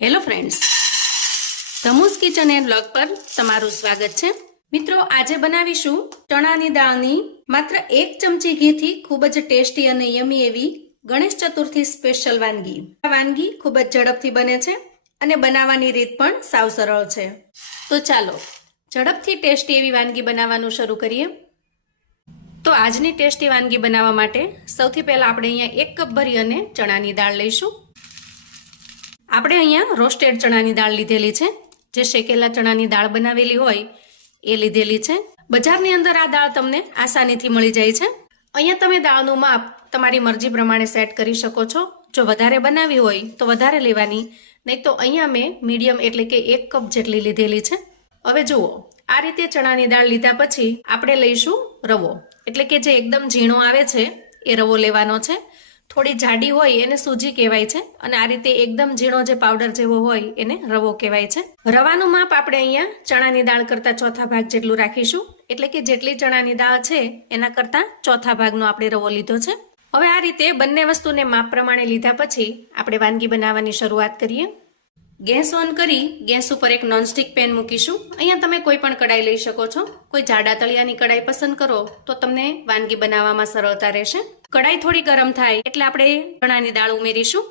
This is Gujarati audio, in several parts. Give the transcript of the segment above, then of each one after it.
હેલો ફ્રેન્ડ્સ, ધમુસ કિચન એન્ડ બ્લોગ પર તમારું સ્વાગત છે. મિત્રો, આજે બનાવીશું ચણાની દાળની માત્ર 1 ચમચી ઘીથી ખૂબ જ ટેસ્ટી અને યમી એવી ગણેશ ચતુર્થી સ્પેશિયલ વાનગી. આ વાનગી ખૂબ જ ઝડપથી બને છે અને બનાવવાની રીત પણ સાવ સરળ છે. તો ચાલો ઝડપથી ટેસ્ટી એવી વાનગી બનાવવાનું શરૂ કરીએ. તો આજની ટેસ્ટી વાનગી બનાવવા માટે સૌથી પહેલા આપણે અહીંયા 1 કપ ભરી અને ચણાની દાળ લઈશું. આપણે અહીંયા રોસ્ટેડ ચણાની દાળ લીધેલી છે, જે શેકેલા ચણાની દાળ બનાવેલી હોય એ લીધેલી છે. બજારની અંદર આ દાળ તમને આસાનીથી મળી જાય છે. અહીંયા તમે દાળનું માપ તમારી મરજી પ્રમાણે સેટ કરી શકો છો. જો વધારે બનાવી હોય તો વધારે લેવાની, નહીં તો અહીંયા મેં મીડિયમ એટલે કે 1 કપ જેટલી લીધેલી છે. હવે જુઓ, આ રીતે ચણાની દાળ લીધા પછી આપણે લઈશું રવો, એટલે કે જે એકદમ ઝીણો આવે છે એ રવો લેવાનો છે. થોડી જાડી હોય એને સૂજી કહેવાય છે અને આ રીતે એકદમ ઝીણો જે પાવડર જેવો હોય એને રવો કહેવાય છે. રવાનું માપ આપણે અહીંયા ચણાની દાળ કરતાં ચોથા ભાગ જેટલું રાખીશું, એટલે કે જેટલી ચણાની દાળ છે એના કરતાં ચોથા ભાગનો આપણે રવો લીધો છે. હવે આ રીતે બંને વસ્તુને માપ પ્રમાણે લીધા પછી આપણે વાનગી બનાવવાની શરૂઆત કરીએ. ગેસ ઓન કરી ગેસ ઉપર એક નોનસ્ટિક પેન મૂકીશું. અહીંયા તમે કોઈ પણ કડાઈ લઈ શકો છો. કોઈ જાડા તળિયાની કડાઈ પસંદ કરો તો તમને વાનગી બનાવવામાં સરળતા રહેશે. કડાઈ થોડી ગરમ થાય એટલે આપણે ચણાની દાળ ઉમેરીશું.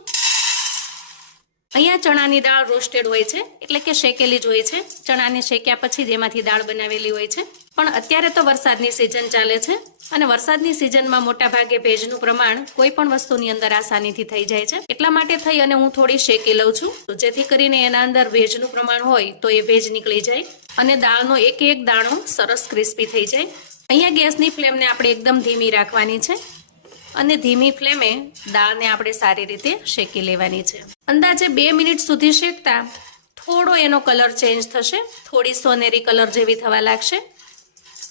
અહીંયા ચણાની દાળ રોસ્ટેડ હોય છે, એટલે કે શેકેલી જ હોય છે. ચણાને શેક્યા પછી જ એમાંથી દાળ બનાવેલી હોય છે. પણ અત્યારે તો વરસાદની સિઝન ચાલે છે અને વરસાદની સિઝનમાં મોટા ભાગે ભેજનું પ્રમાણ કોઈ પણ વસ્તુની અંદર આસાનીથી થઈ જાય છે. એટલા માટે થઈ અને હું થોડી શેકી લઉં છું, જેથી કરીને એના અંદર ભેજનું પ્રમાણ હોય તો એ ભેજ નીકળી જાય અને દાળનો એક એક દાણો સરસ ક્રિસ્પી થઈ જાય. અહીંયા ગેસની ફ્લેમને આપણે એકદમ ધીમી રાખવાની છે અને ધીમી ફ્લેમે દાળને આપણે સારી રીતે શેકી લેવાની છે. અંદાજે 2 મિનિટ સુધી શેકતા થોડો એનો કલર ચેન્જ થશે, થોડી સોનેરી કલર જેવી થવા લાગશે.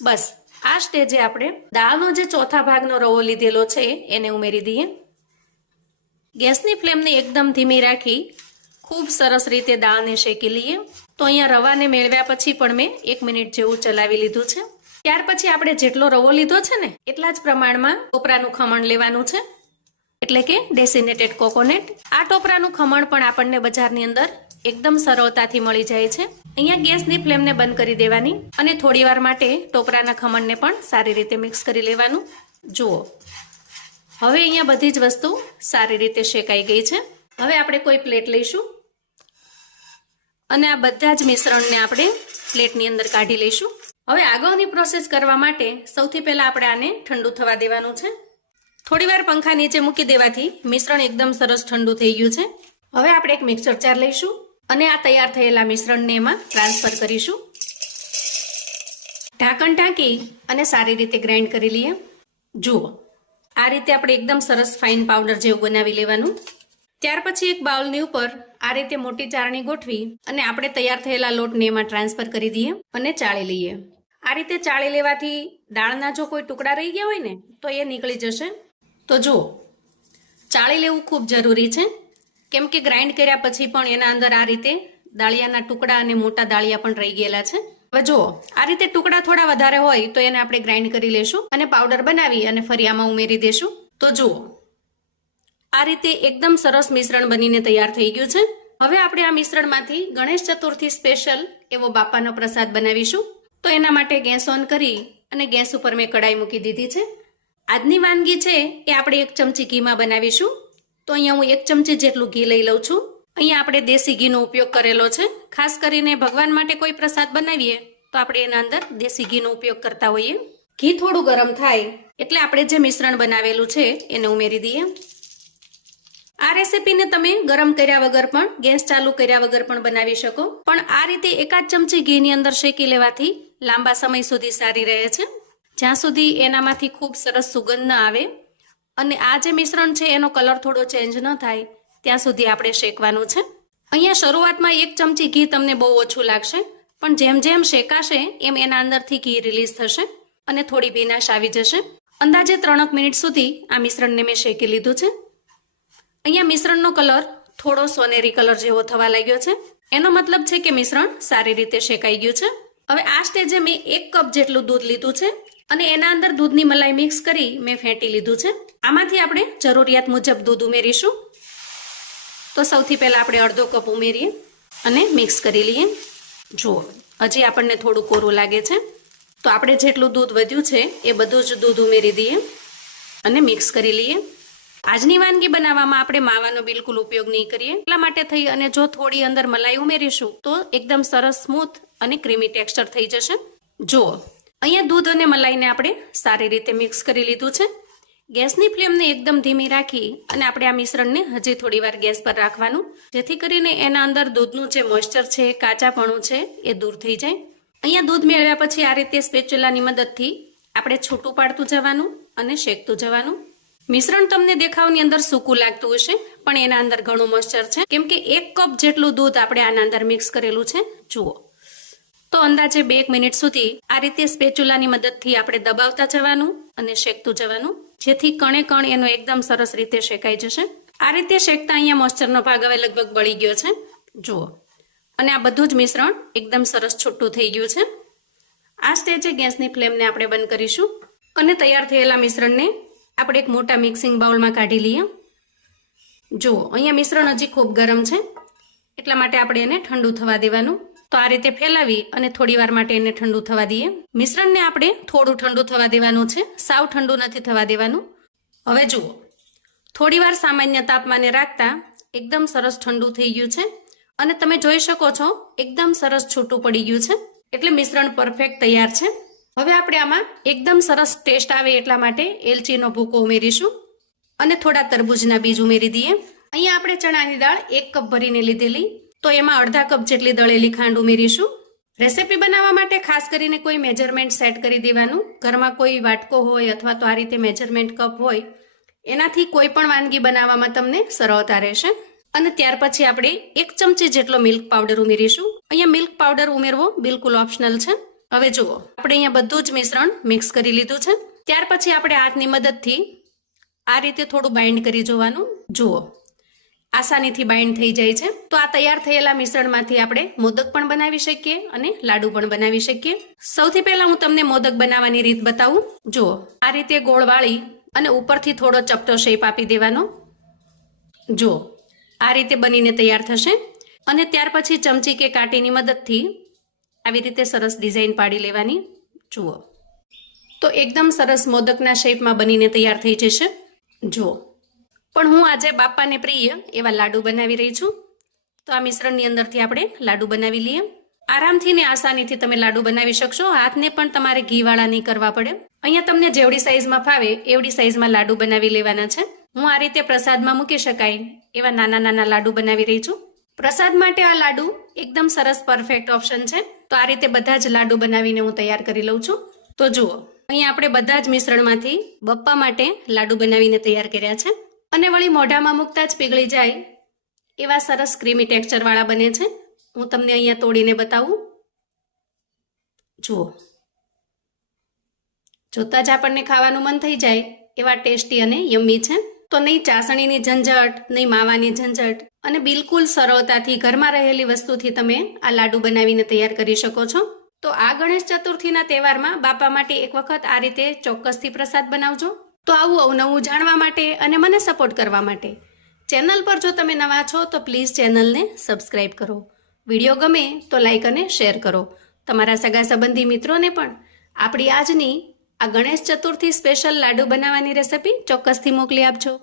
બસ આ સ્ટેજે આપણે દાળનો જે ચોથા ભાગનો રવો લીધેલો છે એને ઉમેરી દઈએ. ગેસની ફ્લેમને એકદમ ધીમી રાખી ખૂબ સરસ રીતે દાળને શેકી લઈએ. તો અહીંયા રવાને મેળવ્યા પછી પણ મેં 1 મિનિટ જેવું ચલાવી લીધું છે. ત્યાર પછી આપણે જેટલો રવો લીધો છે ને એટલા જ પ્રમાણમાં ટોપરાનું ખમણ લેવાનું છે, એટલે કે ડેસિનેટેડ કોકોનટ. આ ટોપરાનું ખમણ પણ આપણને બજારની અંદર એકદમ સરળતાથી મળી જાય છે. અહીંયા ગેસની ફ્લેમને બંધ કરી દેવાની અને થોડી વાર માટે ટોપરાના ખમણને પણ સારી રીતે મિક્સ કરી લેવાનું. જુઓ, હવે અહીંયા બધી જ વસ્તુ સારી રીતે શેકાઈ ગઈ છે. હવે આપણે કોઈ પ્લેટ લઈશું અને આ બધા જ મિશ્રણને આપણે પ્લેટની અંદર કાઢી લઈશું. હવે આગળની પ્રોસેસ કરવા માટે સૌથી પહેલા આપણે આને ઠંડુ થવા દેવાનું છે. થોડીવાર પંખા નીચે મૂકી દેવાથી મિશ્રણ એકદમ સરસ ઠંડુ થઈ ગયું છે. હવે આપણે એક મિક્સર જાર લઈશું અને આ તૈયાર થયેલા મિશ્રણને એમાં ટ્રાન્સફર કરીશું. ઢાંકણ ઢાંકી અને સારી રીતે ગ્રાઇન્ડ કરી લઈએ. જુઓ, આ રીતે આપણે એકદમ સરસ ફાઇન પાવડર જેવું બનાવી લેવાનું. ત્યાર પછી એક બાઉલની ઉપર આ રીતે મોટી ચાળણી ગોઠવી અને આપણે તૈયાર થયેલા લોટને એમાં ટ્રાન્સફર કરી દઈએ અને ચાળી લઈએ. આ રીતે ચાળી લેવાથી દાળના જો કોઈ ટુકડા રહી ગયા હોય ને તો એ નીકળી જશે. તો જુઓ, ચાળી લેવું ખૂબ જરૂરી છે, કેમ કે ગ્રાઇન્ડ કર્યા પછી પણ એના અંદર આ રીતે દાળિયાના ટુકડા અને મોટા દાળિયા પણ રહી ગયેલા છે. હવે જુઓ, આ રીતે ટુકડા થોડા વધારે હોય તો એને આપણે ગ્રાઇન્ડ કરી લેશું અને પાવડર બનાવી અને ફરી આમાં ઉમેરી દેશું. તો જુઓ, આ રીતે એકદમ સરસ મિશ્રણ બનીને તૈયાર થઈ ગયું છે. હવે આપણે આ મિશ્રણમાંથી ગણેશ ચતુર્થી સ્પેશિયલ એવો બાપાનો પ્રસાદ બનાવીશું. તો એના માટે ગેસ ઓન કરી અને ગેસ ઉપર મેં કડાઈ મૂકી દીધી છે. આજની વાનગી છે એ આપણે 1 ચમચી ઘીમાં બનાવીશું. તો અહીંયા હું 1 ચમચી જેટલું ઘી લઈ લઉં છું. અહીંયા આપણે દેશી ઘીનો ઉપયોગ કરેલો છે. ખાસ કરીને ભગવાન માટે કોઈ પ્રસાદ બનાવીએ તો આપણે એના અંદર દેશી ઘીનો ઉપયોગ કરતા હોઈએ. ઘી થોડું ગરમ થાય એટલે આપણે જે મિશ્રણ બનાવેલું છે એને ઉમેરી દઈએ. આ રેસીપીને તમે ગરમ કર્યા વગર પણ, ગેસ ચાલુ કર્યા વગર પણ બનાવી શકો, પણ આ રીતે 1 ચમચી ઘીની અંદર શેકી લેવાથી લાંબા સમય સુધી સારી રહે છે, જ્યાં સુધી એનામાંથી ખૂબ સરસ સુગંધ ન આવે અને આ જે મિશ્રણ છે એનો કલર થોડો ચેન્જ ન થાય ત્યાં સુધી આપણે શેકવાનું છે. અહીંયા શરૂઆતમાં 1 ચમચી ઘી તમને બહુ ઓછું લાગશે, પણ જેમ જેમ શેકાશે એમ એના અંદરથી ઘી રિલીઝ થશે અને થોડી ભીનાશ આવી જશે. અંદાજે 3 મિનિટ સુધી આ મિશ્રણને મેં શેકી લીધું છે. અહીંયા મિશ્રણનો કલર થોડો સોનેરી કલર જેવો થવા લાગ્યો છે. એનો મતલબ છે કે મિશ્રણ સારી રીતે શેકાઈ ગયું છે. હવે આ સ્ટેજે મેં 1 કપ જેટલું દૂધ લીધું છે અને એના અંદર દૂધની મલાઈ મિક્સ કરી મેં ફેંટી લીધું છે. આમાંથી આપણે જરૂરિયાત મુજબ દૂધ ઉમેરીશું. તો સૌથી પહેલાં આપણે અડધો કપ ઉમેરીએ અને મિક્સ કરી લઈએ. જુઓ હજી આપણને થોડું કોરું લાગે છે, તો આપણે જેટલું દૂધ વધ્યું છે એ બધું જ દૂધ ઉમેરી દઈએ અને મિક્સ કરી લઈએ. આજની વાનગી બનાવવામાં આપણે માવાનો બિલકુલ ઉપયોગ નહીં કરીએ, એટલા માટે થઈ અને જો થોડી અંદર મલાઈ ઉમેરીશું તો એકદમ સરસ સ્મૂથ અને ક્રીમી ટેક્સચર થઈ જશે. જુઓ અહીંયા દૂધ અને મલાઈને આપણે સારી રીતે મિક્સ કરી લીધું છે. ગેસની ફ્લેમને એકદમ ધીમી રાખી અને આપણે આ મિશ્રણને હજી થોડી વાર ગેસ પર રાખવાનું, જેથી કરીને એના અંદર દૂધનું જે મોઇસ્ચર છે, કાચાપણું છે એ દૂર થઈ જાય. અહીંયા દૂધ મેળવ્યા પછી આ રીતે સ્પેચ્યુલાની મદદથી આપણે છૂટું પાડતું જવાનું અને શેકતું જવાનું. મિશ્રણ તમને દેખાવની અંદર સૂકું લાગતું હશે, પણ એના અંદર ઘણું મોઇસ્ચર છે, કેમ કે 1 કપ જેટલું દૂધ આપણે આના અંદર મિક્સ કરેલું છે. જુઓ તો અંદાજે 2 મિનિટ સુધી આ રીતે સ્પેચ્યુલાની મદદથી આપણે દબાવતા જવાનું અને શેકતું જવાનું, જેથી કણે કણ એનો એકદમ સરસ રીતે શેકાઈ જશે. આ રીતે શેકતા અહીંયા મોઇસ્ચરનો ભાગ હવે લગભગ બળી ગયો છે. જુઓ અને આ બધું જ મિશ્રણ એકદમ સરસ છૂટું થઈ ગયું છે. આ સ્ટેજે ગેસની ફ્લેમને આપણે બંધ કરીશું અને તૈયાર થયેલા મિશ્રણને આપણે એક મોટા મિક્સિંગ બાઉલમાં કાઢી લઈએ. જુઓ અહીંયા મિશ્રણ હજી ખૂબ ગરમ છે, એટલા માટે આપણે એને ઠંડુ થવા દેવાનું. તો આ રીતે ફેલાવી અને થોડી વાર માટે એને ઠંડુ થવા દઈએ. મિશ્રણને આપણે થોડું ઠંડુ થવા દેવાનું છે, સાવ ઠંડુ નથી થવા દેવાનું. હવે જુઓ થોડી વાર સામાન્ય તાપમાને રાખતા એકદમ સરસ ઠંડુ થઈ ગયું છે અને તમે જોઈ શકો છો એકદમ સરસ છૂટું પડી ગયું છે, એટલે મિશ્રણ પરફેક્ટ તૈયાર છે. હવે આપણે આમાં એકદમ સરસ ટેસ્ટ આવે એટલા માટે એલચીનો ભૂકો ઉમેરીશું અને થોડા તરબૂચના બીજ ઉમેરી દઈએ. અહીંયા આપણે ચણાની દાળ 1 કપ ભરીને લીધેલી, તો એમાં અડધા કપ જેટલી દળેલી ખાંડ ઉમેરીશું. રેસીપી બનાવવા માટે ખાસ કરીને કોઈ મેજરમેન્ટ સેટ કરી દેવાનું. ઘરમાં કોઈ વાટકો હોય અથવા તો આ રીતે મેજરમેન્ટ કપ હોય, એનાથી કોઈ પણ વાનગી બનાવવામાં તમને સરળતા રહેશે. અને ત્યાર પછી આપણે 1 ચમચી જેટલો મિલ્ક પાવડર ઉમેરીશું. અહીંયા મિલ્ક પાવડર ઉમેરવો બિલકુલ ઓપ્શનલ છે. હવે જુઓ આપણે અહીંયા બધું જ મિશ્રણ મિક્સ કરી લીધું છે. ત્યાર પછી આપણે હાથની મદદથી આ રીતે થોડું બાઇન્ડ કરી જોવાનું. જુઓ આસાનીથી બાઇન્ડ થઈ જાય છે. તો આ તૈયાર થયેલા મિશ્રણમાંથી આપણે મોદક પણ બનાવી શકીએ અને લાડુ પણ બનાવી શકીએ. સૌથી પહેલા હું તમને મોદક બનાવવાની રીત બતાવું. જુઓ આ રીતે ગોળ વાળી અને ઉપરથી થોડો ચપટો શેપ આપી દેવાનો. જુઓ આ રીતે બનીને તૈયાર થશે અને ત્યાર પછી ચમચી કે કાંટીની મદદથી આવી રીતે સરસ ડિઝાઇન પાડી લેવાની. જુઓ તો એકદમ સરસ મોદકના શેપમાં બનીને તૈયાર થઈ જશે. જુઓ પણ હું આજે બાપાને પ્રિય એવા લાડુ બનાવી રહી છું, તો આ મિશ્રણની અંદરથી આપણે લાડુ બનાવી લઈએ. આરામથી ને આસાનીથી તમે લાડુ બનાવી શકશો. હાથને પણ તમારે ઘીવાળા નહીં કરવા પડે. અહીંયા તમને જેવડી સાઈઝમાં ફાવે એવડી સાઈઝમાં લાડુ બનાવી લેવાના છે. હું આ રીતે પ્રસાદમાં મૂકી શકાય એવા નાના નાના લાડુ બનાવી રહી છું. પ્રસાદ માટે આ લાડુ એકદમ સરસ પરફેક્ટ ઓપ્શન છે. તો આ રીતે બધા જ લાડુ બનાવીને હું તૈયાર કરી લઉં છું. તો જુઓ અહીંયા આપણે બધા જ મિશ્રણમાંથી બપ્પા માટે લાડુ બનાવીને તૈયાર કર્યા છે અને વળી મોઢામાં મૂકતા જ પીગળી જાય એવા સરસ ક્રીમી ટેક્સચરવાળા બને છે. હું તમને અહીંયા તોડીને બતાવું. જુઓ જોતાં જ આપણને ખાવાનું મન થઈ જાય એવા ટેસ્ટી અને યમ્મી છે. તો નહીં ચાસણીની ઝંઝટ, નહીં માવાની ઝંઝટ અને બિલકુલ સરળતાથી ઘરમાં રહેલી વસ્તુથી તમે આ લાડુ બનાવીને તૈયાર કરી શકો છો. તો આ ગણેશ ચતુર્થીના તહેવારમાં બાપા માટે એક વખત આ રીતે ચોક્કસથી પ્રસાદ બનાવજો. તો આવું અવનવું જાણવા માટે અને મને સપોર્ટ કરવા માટે ચેનલ પર જો તમે નવા છો તો પ્લીઝ ચેનલને સબસ્ક્રાઈબ કરો. વિડીયો ગમે તો લાઈક અને શેર કરો. તમારા સગા સંબંધી મિત્રોને પણ આપણી આજની આ ગણેશ ચતુર્થી સ્પેશિયલ લાડુ બનાવવાની રેસિપી ચોક્કસથી મોકલી આપજો,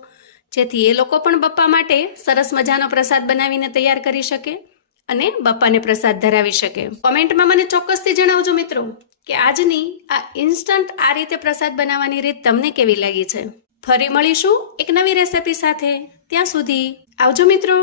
જેથી એ લોકો પણ બપ્પા માટે સરસ મજાનો પ્રસાદ બનાવીને તૈયાર કરી શકે અને બપ્પાને પ્રસાદ ધરાવી શકે. કોમેન્ટમાં મને ચોક્કસથી જણાવજો મિત્રો કે આજની આ ઇન્સ્ટન્ટ આ રીતે પ્રસાદ બનાવવાની રીત તમને કેવી લાગી છે. ફરી મળીશું એક નવી રેસિપી સાથે. ત્યાં સુધી આવજો મિત્રો.